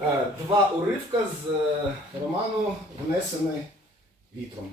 Е, Два уривка з е, роману Внесений вітром.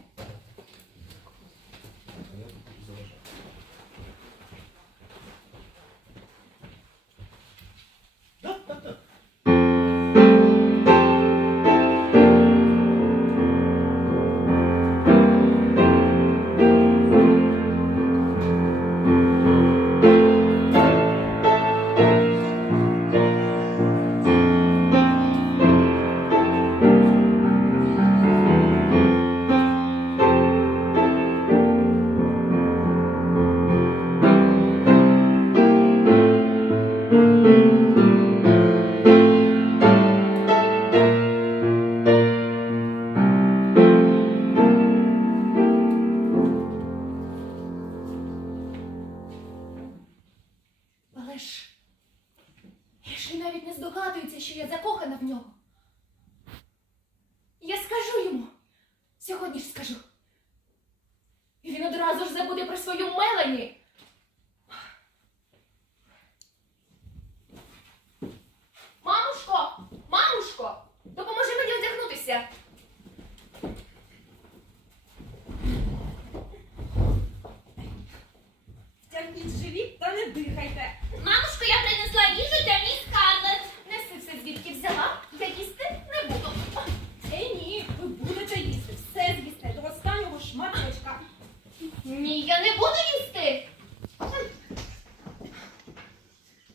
Ні, я не буду їсти.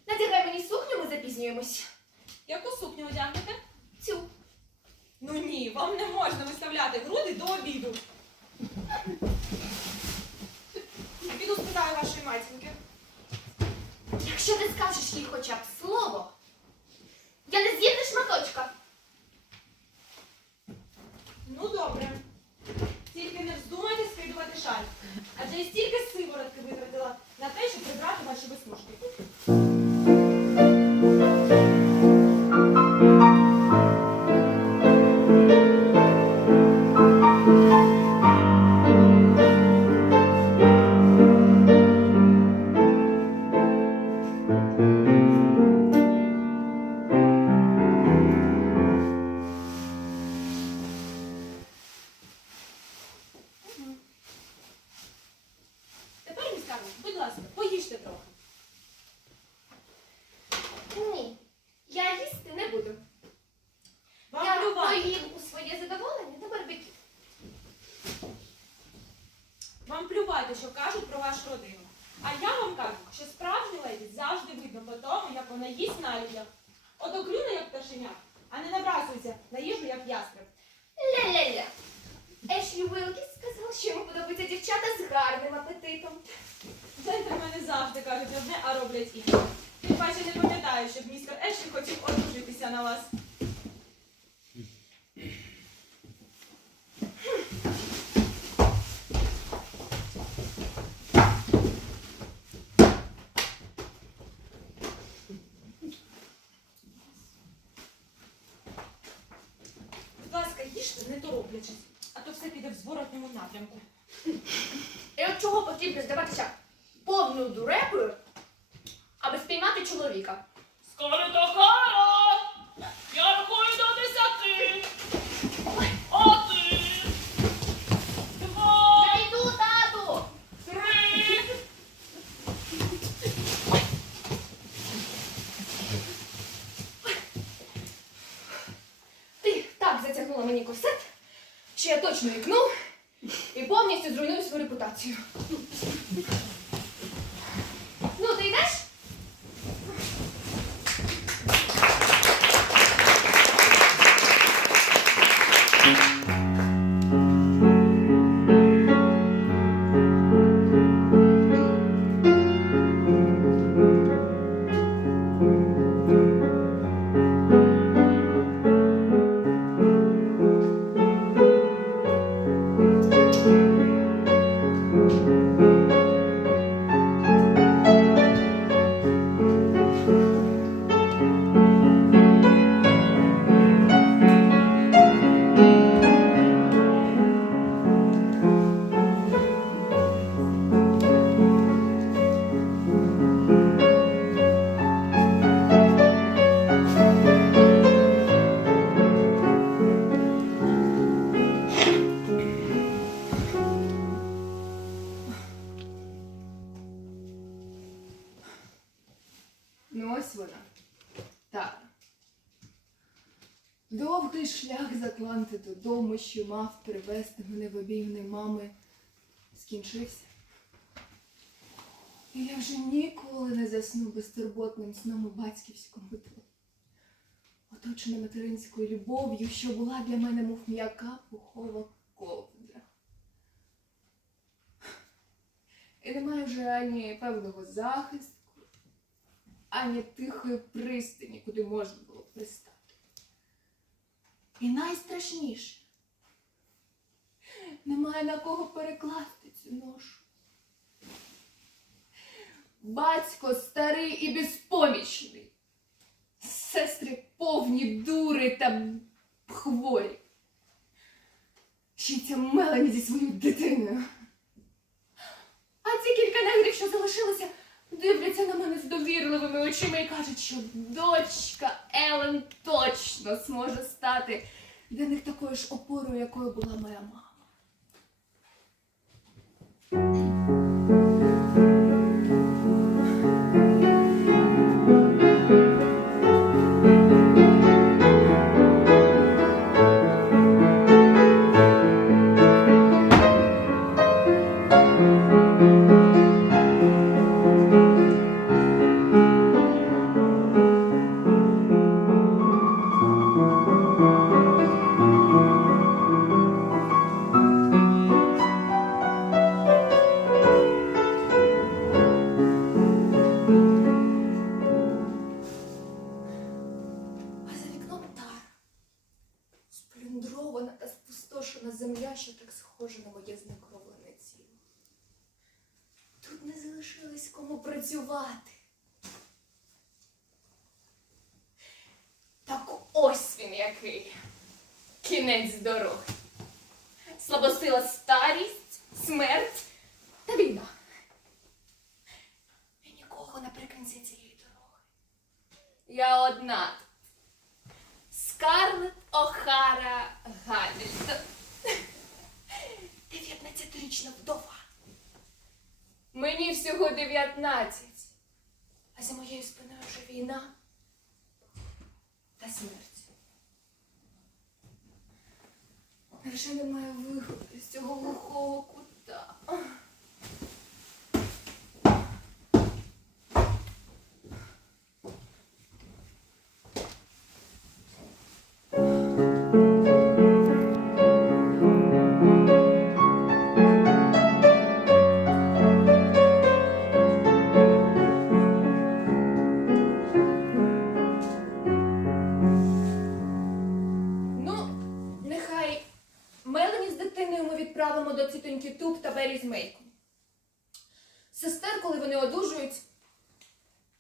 Надягай мені сукню, ми запізнюємось. Яку сукню одягнете? Цю. Ну ні, вам не можна виставляти груди до обіду. Вона їсть на людях. Ото клюне, як пташеня, а не набрасується на їжу, як ястреб. Ля-ля-ля. Ешлі Уилкіс сказав, що йому подобаються дівчата з гарним апетитом. Джентльмени завжди кажуть одне, а роблять інше. А то все піде в зворотньому напрямку. І от чого потрібно здаватися повною дурепою, аби спіймати чоловіка? Скоро до кара! Я рахую до десяти! Один! Два! Я йду, тату! Три! Ти так затягнула мені корсет, я точно ікну і повністю зруйную свою репутацію. Ну ось вона. Так. Довгий шлях з Атланти додому, що мав привезти мене в обійми мами, скінчився. І я вже ніколи не засну безтурботним сном у батьківському тлі. Оточена материнською любов'ю, що була для мене, мов м'яка пухова ковдра. І немає вже ані певного захисту ані тихої пристані, куди можна було пристати. І найстрашніше, немає на кого перекласти цю ношу. Батько старий і безпомічний, сестри повні дури та хворі. Ця Мелані зі своєю дитиною. А ці кілька негрів, що залишилися, дивляться на мене з довірливими очима і кажуть, що дочка Елен точно зможе стати для них такою ж опорою, якою була моя мама. Залишилось кому працювати. Так ось він який. Кінець дороги. Слабосила старість, смерть та війна. І нікого наприкінці цієї дороги. Я одна. Скарлет Охара Мені всього 19. А за моєю спиною вже війна та смерть. Невже немає виходу з цього глухого Дитиною ми відправимо до тітоньки Тук та Бері з Мейком. Сестер, коли вони одужують,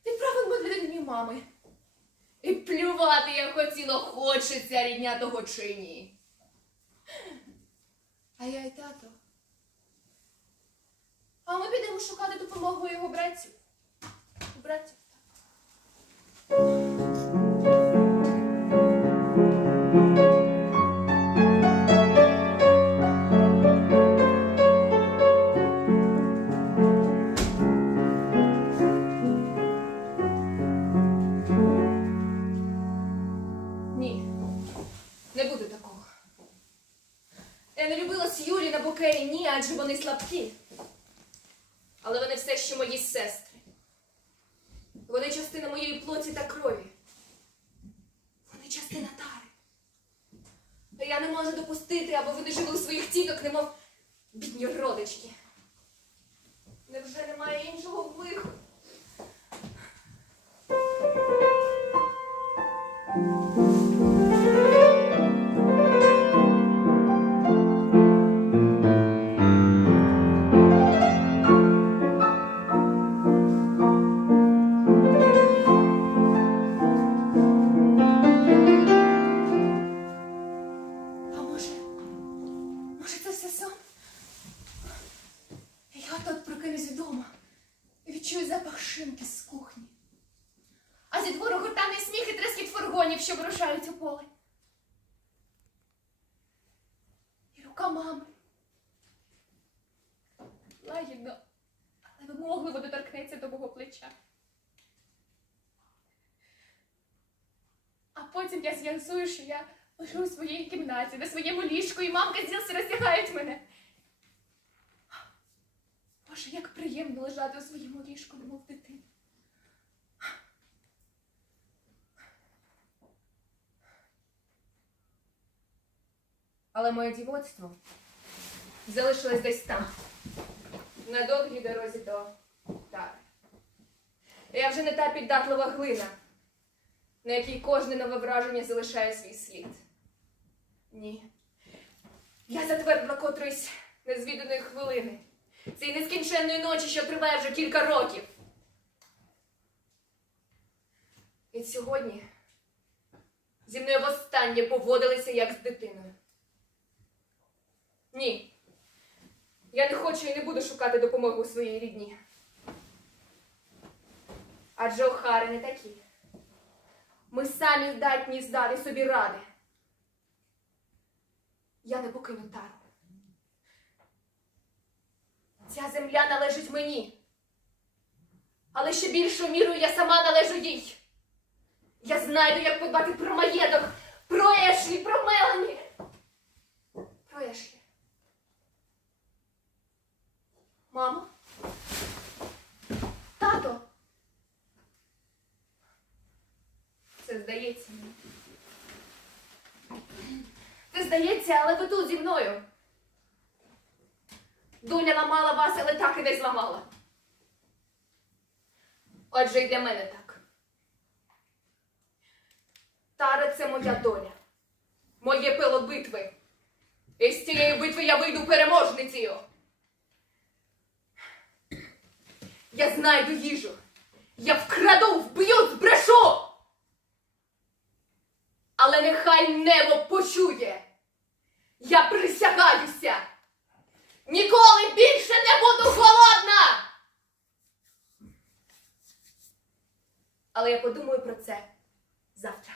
відправимо для дні мами. І плювати я хотіла, хочеться рідня того чи ні. А я й тато. А ми підемо шукати допомогу його братців. Братців. Слабкі. Але вони все ще мої сестри. Вони частина моєї плоті та крові. Вони частина тари. Я не можу допустити, аби вони жили у своїх тіток, немов бідні родички. Невже немає іншого виходу? А відчую запах шинки з кухні. А зі двору гуртаний сміх і трескіт фургонів, що вирушають у поле. І рука мами. Лагідно, але вимогливо доторкнеться до мого плеча. А потім я з'ясую, що я лежу у своїй кімнаті, на своєму ліжку, і мамка з роздягають мене. Боже, як приємно лежати у своєму ліжку, немов дитина. Але моє дівоцтво залишилось десь там, на довгій дорозі до тари. Я вже не та піддатлива глина, на якій кожне нове враження залишає свій слід. Ні. Я затвердла котроїсь незвіданої хвилини, цієї нескінченної ночі, що триває вже кілька років. І сьогодні зі мною востаннє поводилися як з дитиною. Ні. Я не хочу і не буду шукати допомоги у своїй рідні. Адже охари не такі. Ми самі здатні здати собі ради. Я не покину тару. Ця земля належить мені. Але ще більшою мірою я сама належу їй. Я знайду, як подбати про маєток, про Ешлі, про Мелані. Про Ешлі. Мамо? Тато? Це здається мені. Це здається, але ви тут зі мною. Доля ламала вас, але так і не зламала. Отже, й для мене так. Тара це моя доля, моє пило битви. І з цієї битви я вийду переможницею. Я знайду їжу. Я вкраду, вб'ю, збрешу. Але нехай небо почує. Я присягаюся. Ніколи більше не буду голодна! Але я подумаю про це завтра.